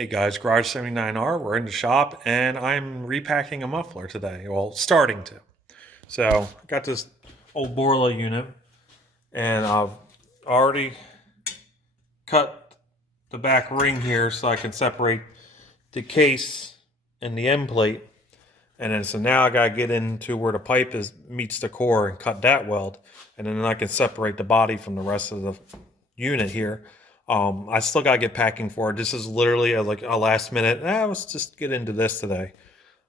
Hey guys, Garage 79R, we're in the shop and I'm repacking a muffler today. Well, starting to. So, I got this old Borla unit and I've already cut the back ring here so I can separate the case and the end plate. And then so now I gotta get into where the pipe is meets the core and cut that weld. And then I can separate the body from the rest of the unit here. I still gotta get packing for it. This is literally like a last minute. Let's just get into this today.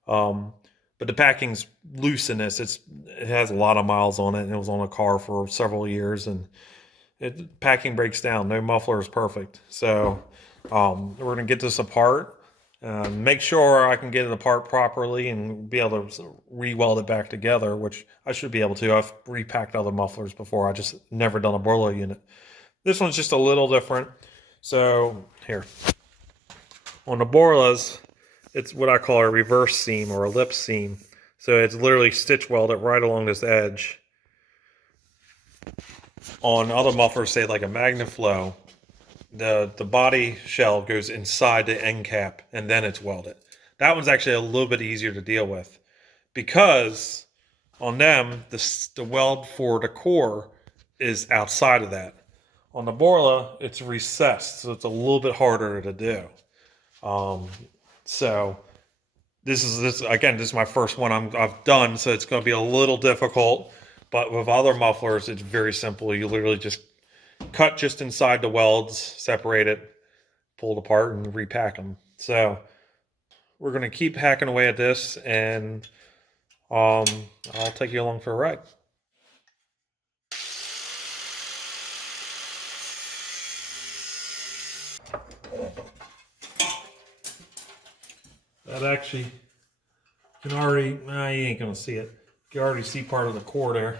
Um, but the packing's loose in this. It has a lot of miles on it, and it was on a car for several years, and packing breaks down. No muffler is perfect, so we're gonna get this apart. Make sure I can get it apart properly and be able to re-weld it back together, which I should be able to. I've repacked other mufflers before. I just never done a Borla unit. This one's just a little different. So here, on the Borlas, it's what I call a reverse seam or a lip seam. So it's literally stitch welded right along this edge. On other mufflers, say like a MagnaFlow, the body shell goes inside the end cap and then it's welded. That one's actually a little bit easier to deal with because on them, the weld for the core is outside of that. On the Borla, it's recessed, so it's a little bit harder to do. So this is my first one I've done, so it's going to be a little difficult. But with other mufflers, it's very simple. You literally just cut just inside the welds, separate it, pull it apart, and repack them. So we're going to keep hacking away at this, and I'll take you along for a ride. That actually can already, you ain't gonna see it. You can already see part of the core there.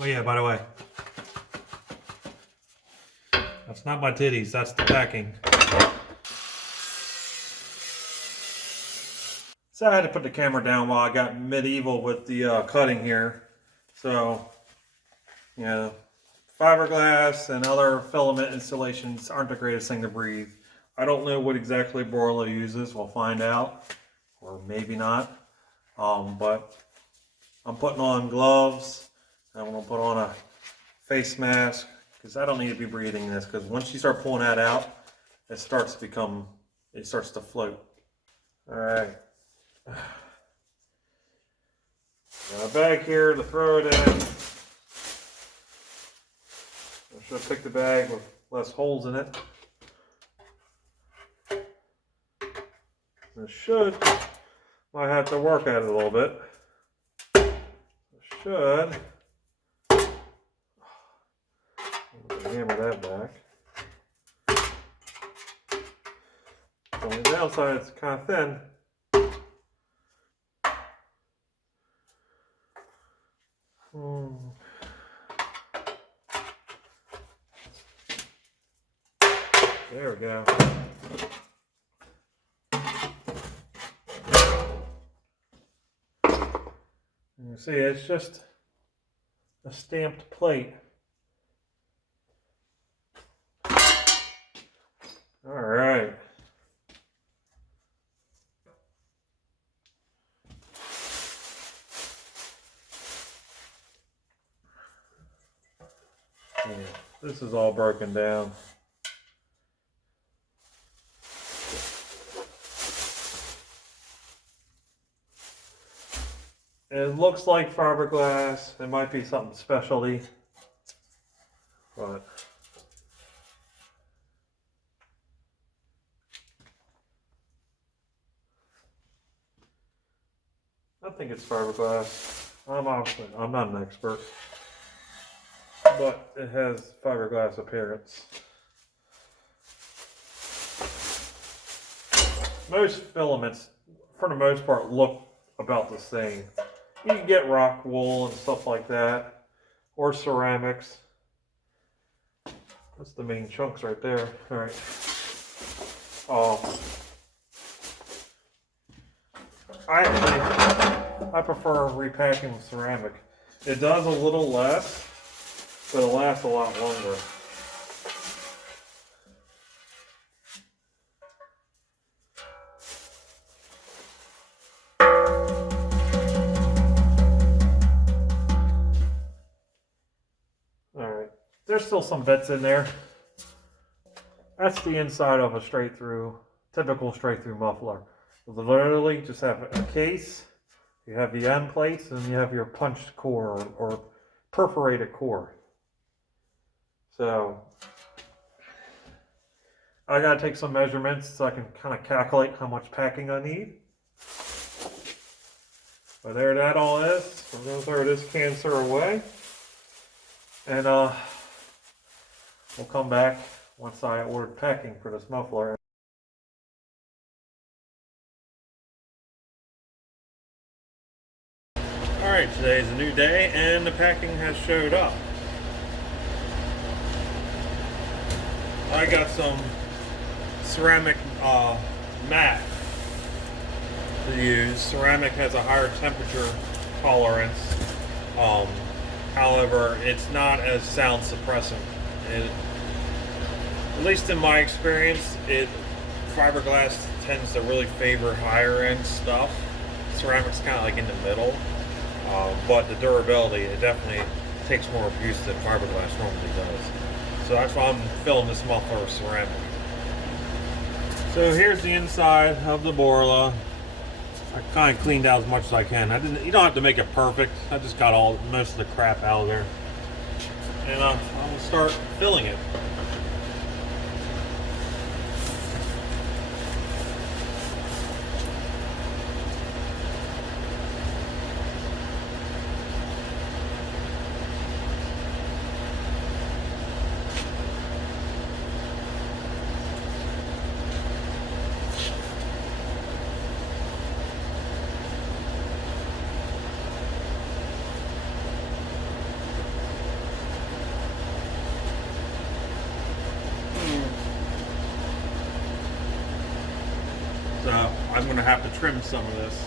Oh yeah, by the way, that's not my titties, that's the packing. So I had to put the camera down while I got medieval with the cutting here. So, you know, fiberglass and other filament installations aren't the greatest thing to breathe. I don't know what exactly Borla uses, we'll find out. Or maybe not. But I'm putting on gloves. I'm going to put on a face mask because I don't need to be breathing this, because once you start pulling that out, it starts to float. All right. Got a bag here to throw it in. I should have picked a bag with less holes in it. Might have to work at it a little bit. Hammer that back. On the downside, it's kind of thin. There we go. You see, it's just a stamped plate. All right. Yeah, this is all broken down. It looks like fiberglass. It might be something specialty, but I think it's fiberglass. I'm not an expert, but it has fiberglass appearance. Most filaments, for the most part, look about the same. You can get rock wool and stuff like that, or ceramics. That's the main chunks right there. All right. I prefer repacking with ceramic. It does a little less, but it lasts a lot longer. there's still some bits in there. That's the inside of a straight-through, typical straight-through muffler. You literally just have a case, you have the end plates, and you have your punched core or perforated core. So I gotta take some measurements so I can kind of calculate how much packing I need. But there that all is. We're gonna throw this cancer away. And we'll come back once I ordered packing for this muffler. Alright, today's a new day and the packing has showed up. I got some ceramic mat to use. Ceramic has a higher temperature tolerance. However, it's not as sound suppressant. At least in my experience, fiberglass tends to really favor higher end stuff. Ceramic's kind of like in the middle, but the durability, it definitely takes more abuse than fiberglass normally does. So that's why I'm filling this muffler with ceramic. So here's the inside of the Borla. I kind of cleaned out as much as I can. You don't have to make it perfect. I just got most of the crap out of there. And I'm going to start filling it. So I'm going to have to trim some of this.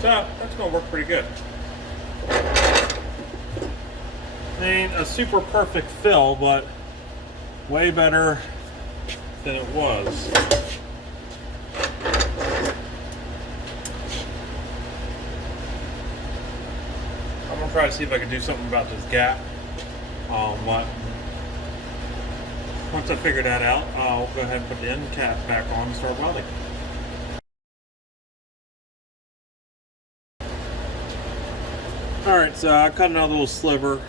So that's going to work pretty good. Ain't a super perfect fill, but way better than it was. I'm going to try to see if I can do something about this gap. But once I figure that out, I'll go ahead and put the end cap back on and start welding. Alright, so I cut another little sliver,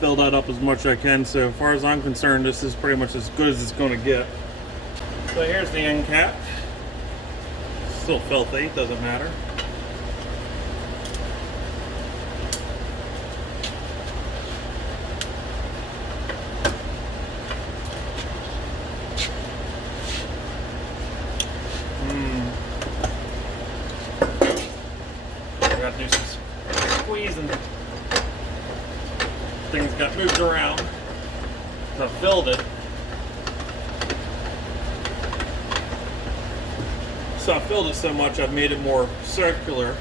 fill that up as much as I can. So as far as I'm concerned, this is pretty much as good as it's going to get. So here's the end cap. Still filthy, doesn't matter. I got to do some squeezing. Things got moved around. So I filled it. So I filled it so much I've made it more circular.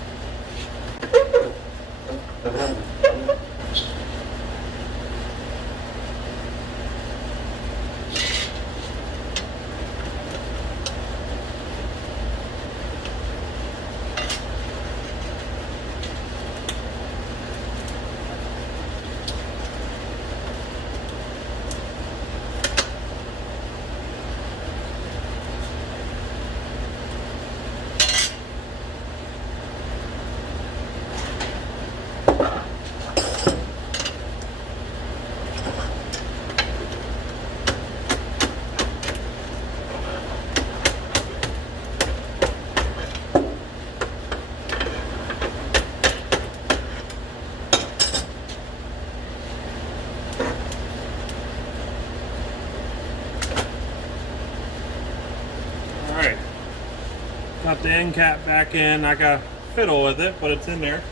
Got the end cap back in. I got fiddle with it, but it's in there.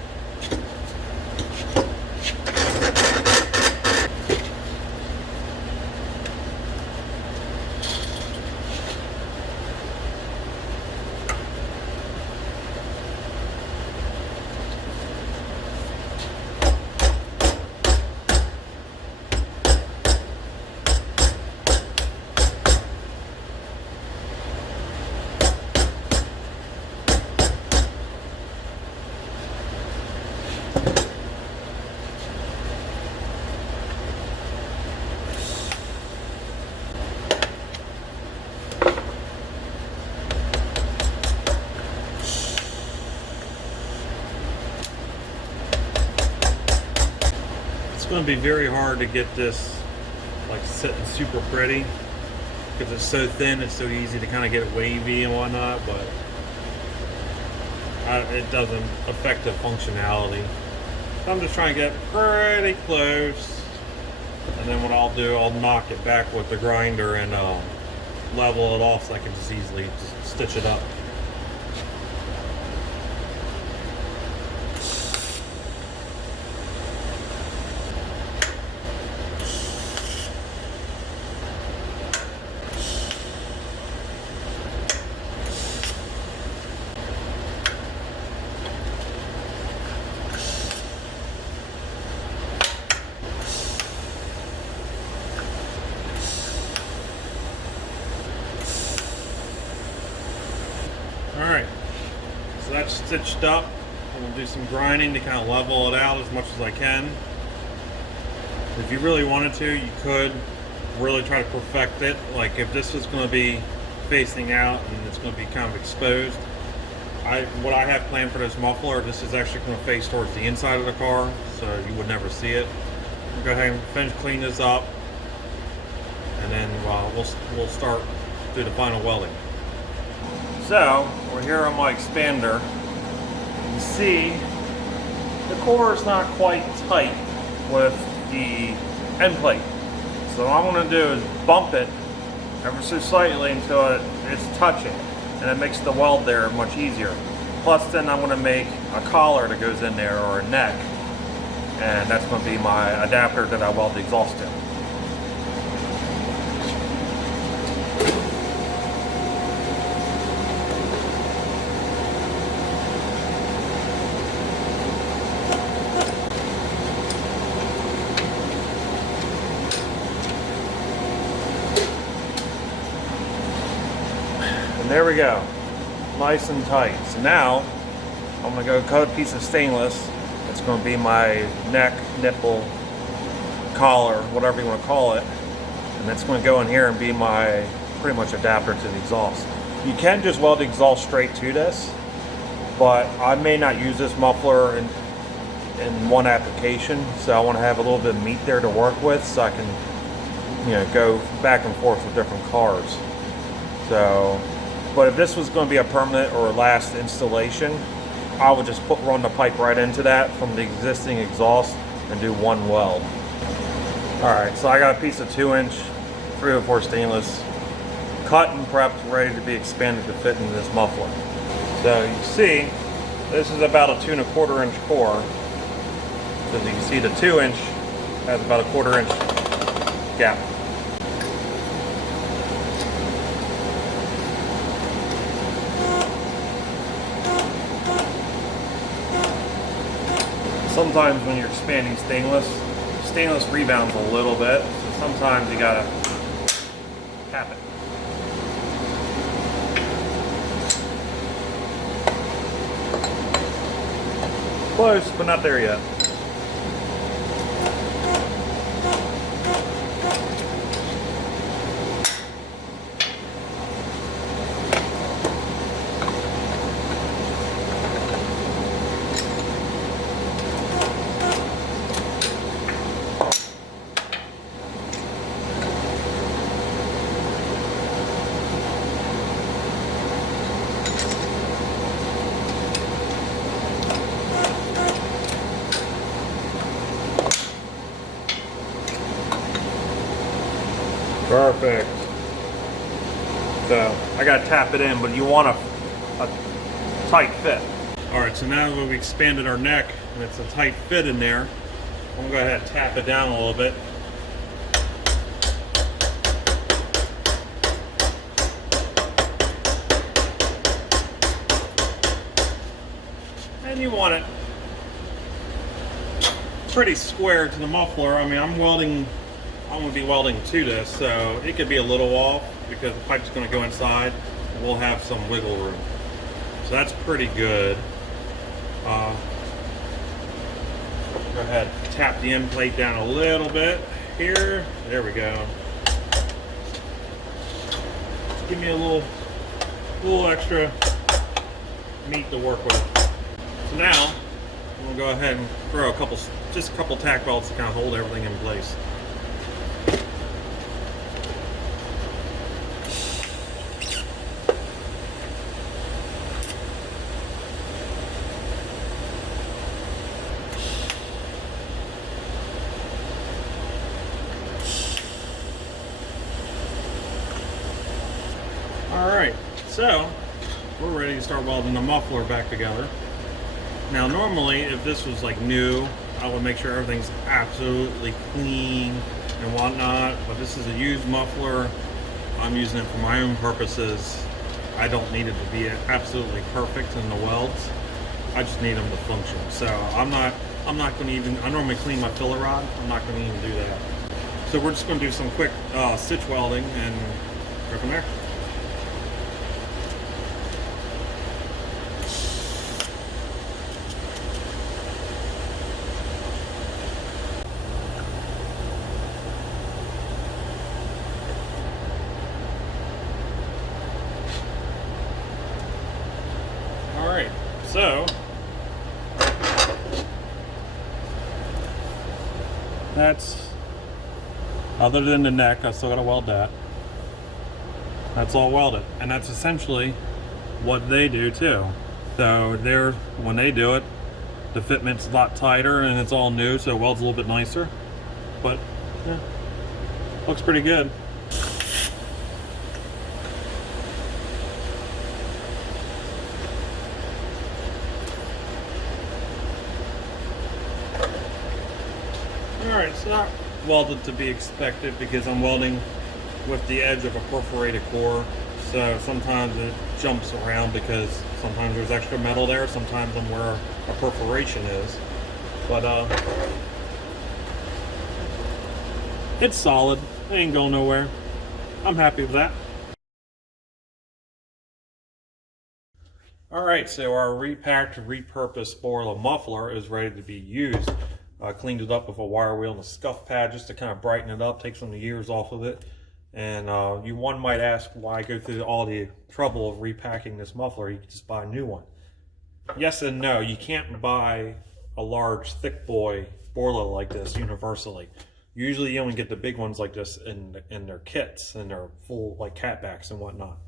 It's going to be very hard to get this like sitting super pretty because it's so thin. It's so easy to kind of get it wavy and whatnot, but it doesn't affect the functionality. So I'm just trying to get pretty close, and then what I'll do, I'll knock it back with the grinder and level it off so I can just easily just stitch it up. Alright, so that's stitched up. I'm going to do some grinding to kind of level it out as much as I can. If you really wanted to, you could really try to perfect it. Like if this was going to be facing out and it's going to be kind of exposed, what I have planned for this muffler, this is actually going to face towards the inside of the car, so you would never see it. I'll go ahead and finish clean this up, and then we'll start through the final welding. So, we're here on my expander. You can see the core is not quite tight with the end plate. So what I'm going to do is bump it ever so slightly until it's touching, and it makes the weld there much easier. Plus then I'm going to make a collar that goes in there, or a neck, and that's going to be my adapter that I weld the exhaust to. And there we go, nice and tight. So now I'm going to go cut a piece of stainless. It's going to be my neck, nipple, collar, whatever you want to call it, and that's going to go in here and be my pretty much adapter to the exhaust. You can just weld the exhaust straight to this, but I may not use this muffler in one application, so I want to have a little bit of meat there to work with, so I can, go back and forth with different cars. So, but if this was going to be a permanent or last installation, I would just run the pipe right into that from the existing exhaust and do one weld. Alright, so I got a piece of 2-inch 304 stainless cut and prepped, ready to be expanded to fit into this muffler. So you see, this is about a 2 1/4 inch core. So as you can see, the 2-inch has about a 1/4 inch gap. Sometimes when you're expanding stainless rebounds a little bit, so sometimes you gotta tap it. Close, but not there yet. Perfect. So I gotta tap it in, but you want to a tight fit. All right, so now that we've expanded our neck and it's a tight fit in there, I'm gonna go ahead and tap it down a little bit. And you want it pretty square to the muffler. I mean, I'm gonna be welding to this, so it could be a little off because the pipe's gonna go inside and we'll have some wiggle room. So that's pretty good. Go ahead, tap the end plate down a little bit here. There we go. Just give me a little extra meat to work with. So now I'm gonna go ahead and throw just a couple tack bolts to kind of hold everything in place. Alright, so we're ready to start welding the muffler back together. Now normally if this was like new, I would make sure everything's absolutely clean and whatnot, but this is a used muffler. I'm using it for my own purposes. I don't need it to be absolutely perfect in the welds. I just need them to function. So I'm not going to even, I normally clean my filler rod. I'm not going to even do that. So we're just going to do some quick stitch welding and go from there. Alright, so that's, other than the neck, I still gotta weld that. That's all welded, and that's essentially what they do too. So when they do it, the fitment's a lot tighter and it's all new, so it welds a little bit nicer. But yeah, looks pretty good. Alright, it's not welded to be expected because I'm welding with the edge of a perforated core, so sometimes it jumps around because sometimes there's extra metal there, sometimes I'm where a perforation is. But it's solid, it ain't going nowhere. I'm happy with that. Alright, so our repacked, repurposed Borla muffler is ready to be used. I cleaned it up with a wire wheel and a scuff pad just to kind of brighten it up, take some of the years off of it. And one might ask why go through all the trouble of repacking this muffler. You can just buy a new one. Yes and no. You can't buy a large, thick boy Borla like this universally. Usually you only get the big ones like this in their kits, and their full like catbacks and whatnot.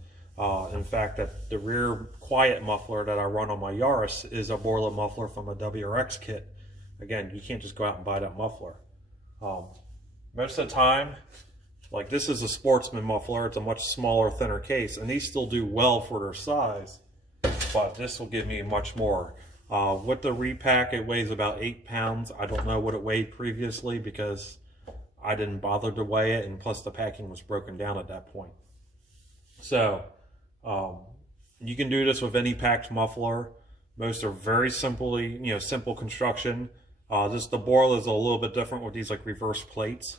In fact, the rear quiet muffler that I run on my Yaris is a Borla muffler from a WRX kit. Again, you can't just go out and buy that muffler. Most of the time, like this is a Sportsman muffler. It's a much smaller, thinner case, and these still do well for their size, but this will give me much more. With the repack, it weighs about 8 pounds. I don't know what it weighed previously because I didn't bother to weigh it, and plus the packing was broken down at that point. So you can do this with any packed muffler. Most are very simple construction. The Borla is a little bit different with these like reverse plates.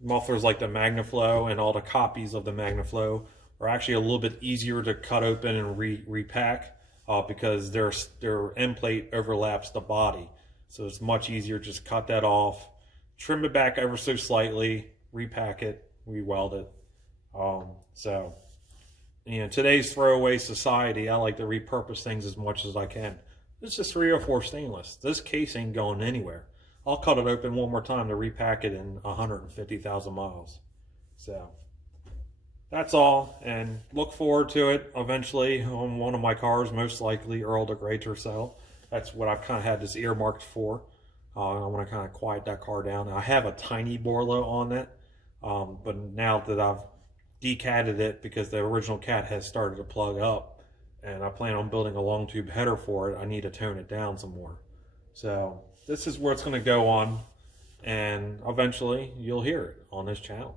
Mufflers like the MagnaFlow and all the copies of the MagnaFlow are actually a little bit easier to cut open and repack because their end plate overlaps the body. So it's much easier. Just cut that off, trim it back ever so slightly, repack it, re-weld it. So, today's throwaway society, I like to repurpose things as much as I can. This is 304 stainless. This case ain't going anywhere. I'll cut it open one more time to repack it in 150,000 miles. So that's all, and look forward to it eventually on one of my cars, most likely Earl the Great or so. That's what I've kind of had this earmarked for. I want to kind of quiet that car down. I have a tiny Borla on it, but now that I've decatted it because the original cat has started to plug up, and I plan on building a long tube header for it. I need to tone it down some more. So this is where it's going to go on, and eventually you'll hear it on this channel.